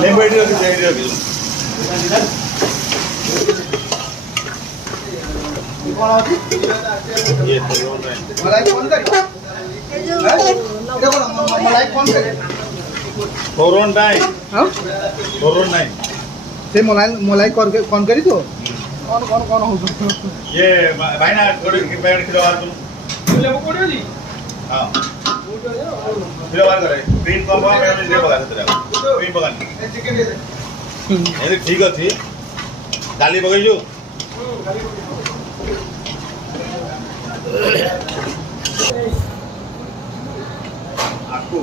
ଲେମ୍ବୁ ଏଠି ରଖିଛି ଏଠି ରଖିଛି। କଣ ଅଛି? ଇଏ ରୋଲ୍ ନାହିଁ। मलाई कौन करी? देखो ना मलाई कौन करी? ଫୋରନ୍ ନାହିଁ। हाँ? ଫୋରନ୍ ନାହିଁ। से मलाई मलाई करके कौन करी तो? कौन हो? ଇଏ ଭାଇନା ଗୋଟେ ପ୍ୟାକେଟ୍ କ୍ଷୀର ବାହାର କରୁ। लेबू कोड़ी होली? ହଁ କ୍ଷୀର ବାହାର କରେ। କ୍ରିମ୍ କମ୍ ପକା ଟିକେ ପକା ସେଥିରେ କ୍ରିମ୍ ପକାନି। चिकन दे दे। ଏମିତି ଠିକ୍ ଅଛି। ଡାଲି ପକେଇଛୁ? ଆକୁ